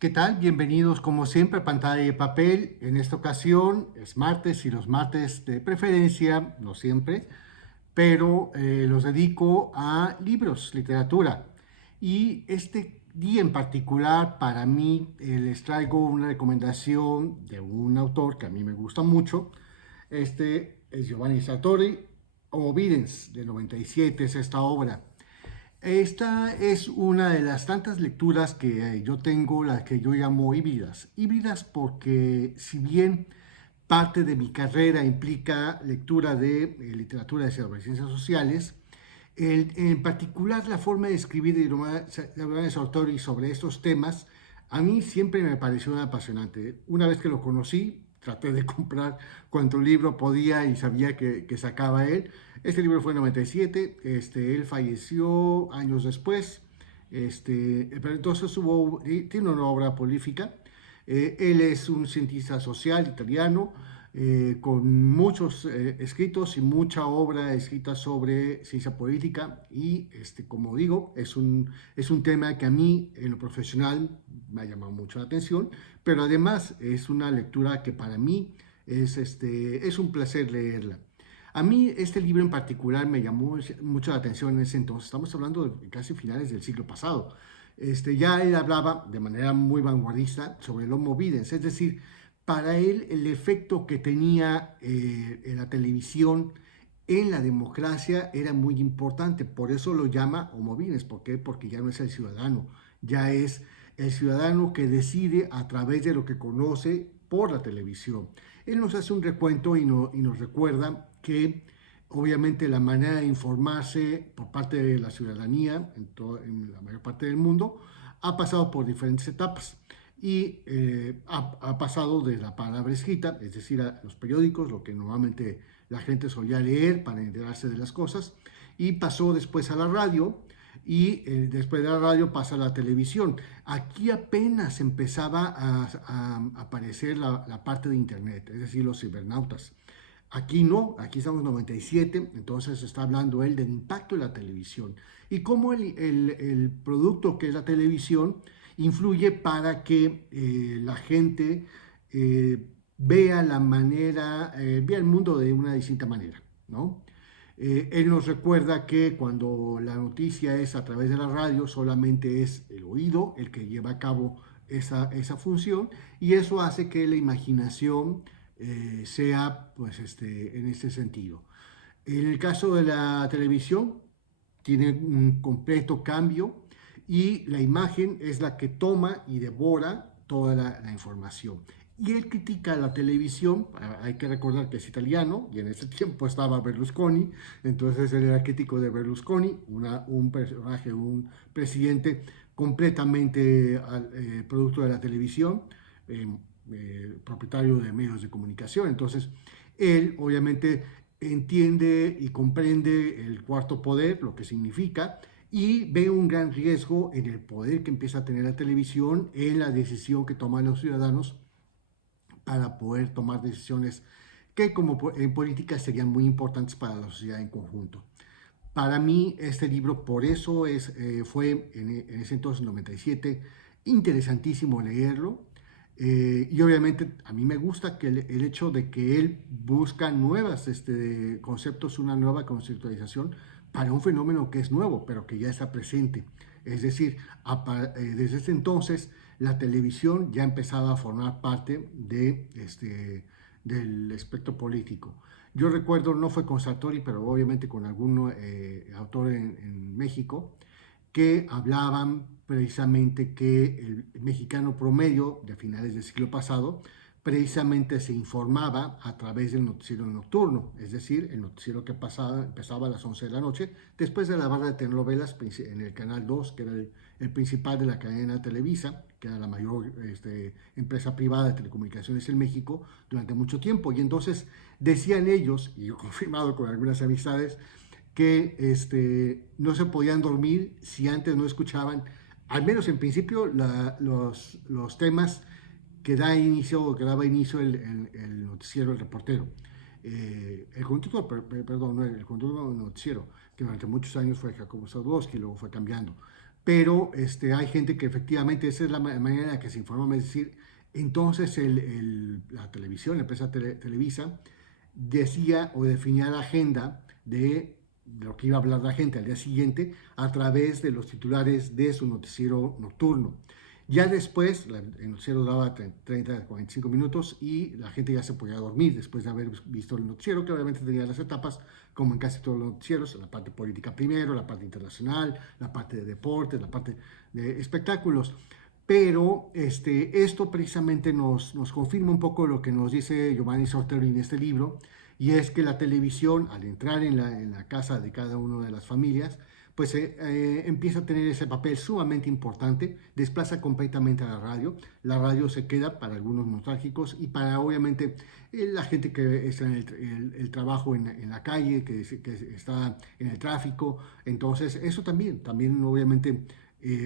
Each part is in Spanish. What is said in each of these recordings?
¿Qué tal? Bienvenidos como siempre a Pantalla de Papel. En esta ocasión es martes y los martes de preferencia, no siempre, pero los dedico a libros, literatura. Y este día en particular para mí les traigo una recomendación de un autor que a mí me gusta mucho. Este es Giovanni Sartori, Homo Videns, de 97 es esta obra. Esta es una de las tantas lecturas que yo tengo, las que yo llamo híbridas. Híbridas porque si bien parte de mi carrera implica lectura de literatura de ciencias sociales, en particular la forma de escribir de Giovanni Autori sobre estos temas, a mí siempre me pareció apasionante. Una vez que lo conocí, traté de comprar cuanto libro podía y sabía que sacaba él. Este libro fue en 97, él falleció años después, pero entonces tiene una obra prolífica. Él es un cientista social italiano, con muchos escritos y mucha obra escrita sobre ciencia política y, como digo, es un tema que a mí en lo profesional me ha llamado mucho la atención, pero además es una lectura que para mí es un placer leerla. A mí este libro en particular me llamó mucho la atención en ese entonces. Estamos hablando de casi finales del siglo pasado. Ya él hablaba de manera muy vanguardista sobre el Homo Videns, es decir, para él el efecto que tenía en la televisión en la democracia era muy importante. Por eso lo llama Homo Videns. ¿Por qué? Porque ya no es el ciudadano, ya es el ciudadano que decide a través de lo que conoce por la televisión. Él nos hace un recuento y nos recuerda que obviamente la manera de informarse por parte de la ciudadanía en la mayor parte del mundo ha pasado por diferentes etapas y ha pasado de la palabra escrita, es decir, a los periódicos, lo que normalmente la gente solía leer para enterarse de las cosas, y pasó después a la radio, y después de la radio pasa a la televisión. Aquí apenas empezaba a aparecer la parte de Internet, es decir, los cibernautas. Aquí no, aquí estamos en 97, entonces está hablando él del impacto de la televisión y cómo el producto que es la televisión influye para que la gente vea la manera, vea el mundo de una distinta manera, ¿no? Él nos recuerda que cuando la noticia es a través de la radio, solamente es el oído el que lleva a cabo esa función y eso hace que la imaginación sea pues en este sentido. En el caso de la televisión, tiene un completo cambio y la imagen es la que toma y devora toda la información. Y él critica la televisión, hay que recordar que es italiano y en ese tiempo estaba Berlusconi, entonces él era crítico de Berlusconi, un personaje, un presidente completamente producto de la televisión, eh, propietario de medios de comunicación. Entonces, él obviamente entiende y comprende el cuarto poder, lo que significa, y ve un gran riesgo en el poder que empieza a tener la televisión en la decisión que toman los ciudadanos para poder tomar decisiones que como en política serían muy importantes para la sociedad en conjunto. Para mí este libro por eso fue en ese entonces, 97, interesantísimo leerlo. Y obviamente a mí me gusta que el hecho de que él busca nuevas conceptos, una nueva conceptualización para un fenómeno que es nuevo, pero que ya está presente. Es decir, desde ese entonces la televisión ya empezaba a formar parte del espectro político. Yo recuerdo, no fue con Sartori, pero obviamente con algún autor en México, que hablaban precisamente que el mexicano promedio de finales del siglo pasado precisamente se informaba a través del noticiero nocturno, es decir, el noticiero que empezaba a las 11 de la noche, después de la barra de telenovelas en el Canal 2, que era el principal de la cadena Televisa, que era la mayor empresa privada de telecomunicaciones en México durante mucho tiempo. Y entonces decían ellos, y yo confirmado con algunas amistades, que no se podían dormir si antes no escuchaban, al menos en principio, los temas que da inicio o que daba inicio el noticiero, el reportero. El conductor, perdón, no, el conductor noticiero, que durante muchos años fue Jacobo Zaudowski, luego fue cambiando. pero hay gente que efectivamente esa es la manera en la que se informa, es decir, entonces la televisión, la empresa Televisa, decía o definía la agenda de lo que iba a hablar la gente al día siguiente a través de los titulares de su noticiero nocturno. Ya después, el noticiero daba 30 a 45 minutos y la gente ya se podía dormir después de haber visto el noticiero, que obviamente tenía las etapas, como en casi todos los noticieros, la parte política primero, la parte internacional, la parte de deportes, la parte de espectáculos. Pero esto precisamente nos confirma un poco lo que nos dice Giovanni Sartori en este libro, y es que la televisión, al entrar en la casa de cada una de las familias, pues empieza a tener ese papel sumamente importante, desplaza completamente a la radio. La radio se queda para algunos nostálgicos y para obviamente la gente que está en el trabajo en la calle, que está en el tráfico. Entonces eso también obviamente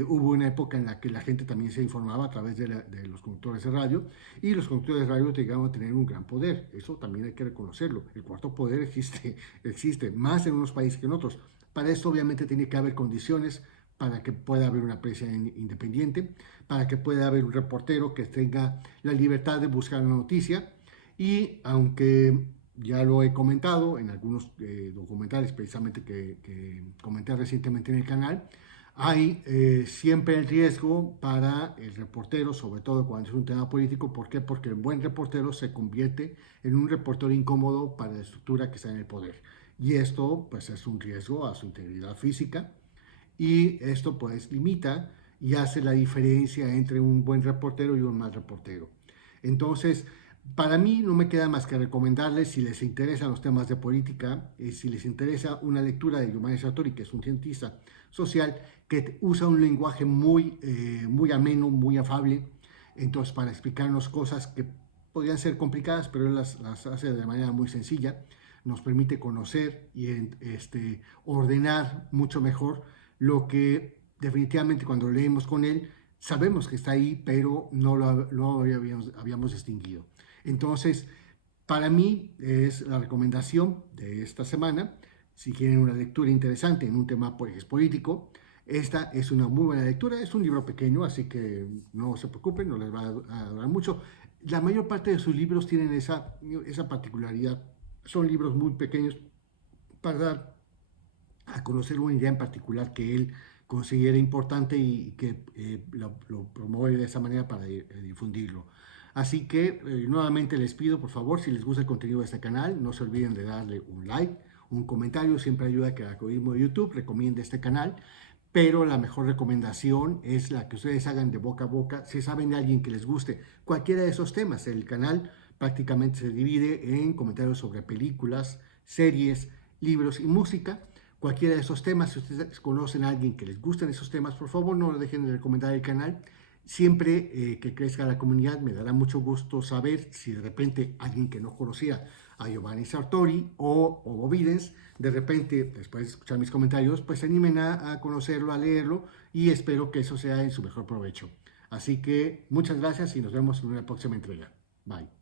hubo una época en la que la gente también se informaba a través de los conductores de radio, y los conductores de radio llegaban a tener un gran poder. Eso también hay que reconocerlo. El cuarto poder existe más en unos países que en otros. Para esto obviamente tiene que haber condiciones para que pueda haber una prensa independiente, para que pueda haber un reportero que tenga la libertad de buscar la noticia. Y aunque ya lo he comentado en algunos documentales precisamente que comenté recientemente en el canal, hay siempre el riesgo para el reportero, sobre todo cuando es un tema político. ¿Por qué? Porque el buen reportero se convierte en un reportero incómodo para la estructura que está en el poder. Y esto pues es un riesgo a su integridad física, y esto pues limita y hace la diferencia entre un buen reportero y un mal reportero. Entonces, para mí no me queda más que recomendarles, si les interesan los temas de política, si les interesa una lectura de Giovanni Sartori, que es un cientista social que usa un lenguaje muy ameno, muy afable, entonces para explicarnos cosas que podrían ser complicadas, pero él las hace de manera muy sencilla, nos permite conocer y ordenar mucho mejor lo que definitivamente cuando leemos con él sabemos que está ahí, pero no lo habíamos distinguido. Entonces, para mí es la recomendación de esta semana. Si quieren una lectura interesante en un tema pues, político, esta es una muy buena lectura. Es un libro pequeño, así que no se preocupen, no les va a durar mucho. La mayor parte de sus libros tienen esa particularidad. Son libros muy pequeños para dar a conocer una idea en particular que él considera importante y que lo promueve de esa manera para difundirlo. Así que nuevamente les pido, por favor, si les gusta el contenido de este canal, no se olviden de darle un like, un comentario. Siempre ayuda a que el algoritmo de YouTube recomiende este canal, pero la mejor recomendación es la que ustedes hagan de boca a boca. Si saben de alguien que les guste cualquiera de esos temas, el canal prácticamente se divide en comentarios sobre películas, series, libros y música. Cualquiera de esos temas, si ustedes conocen a alguien que les gusten esos temas, por favor no lo dejen de recomendar el canal. Siempre que crezca la comunidad me dará mucho gusto saber si de repente alguien que no conocía a Giovanni Sartori o Bob Videns, de repente después de escuchar mis comentarios, pues se animen a conocerlo, a leerlo, y espero que eso sea en su mejor provecho. Así que muchas gracias y nos vemos en una próxima entrega. Bye.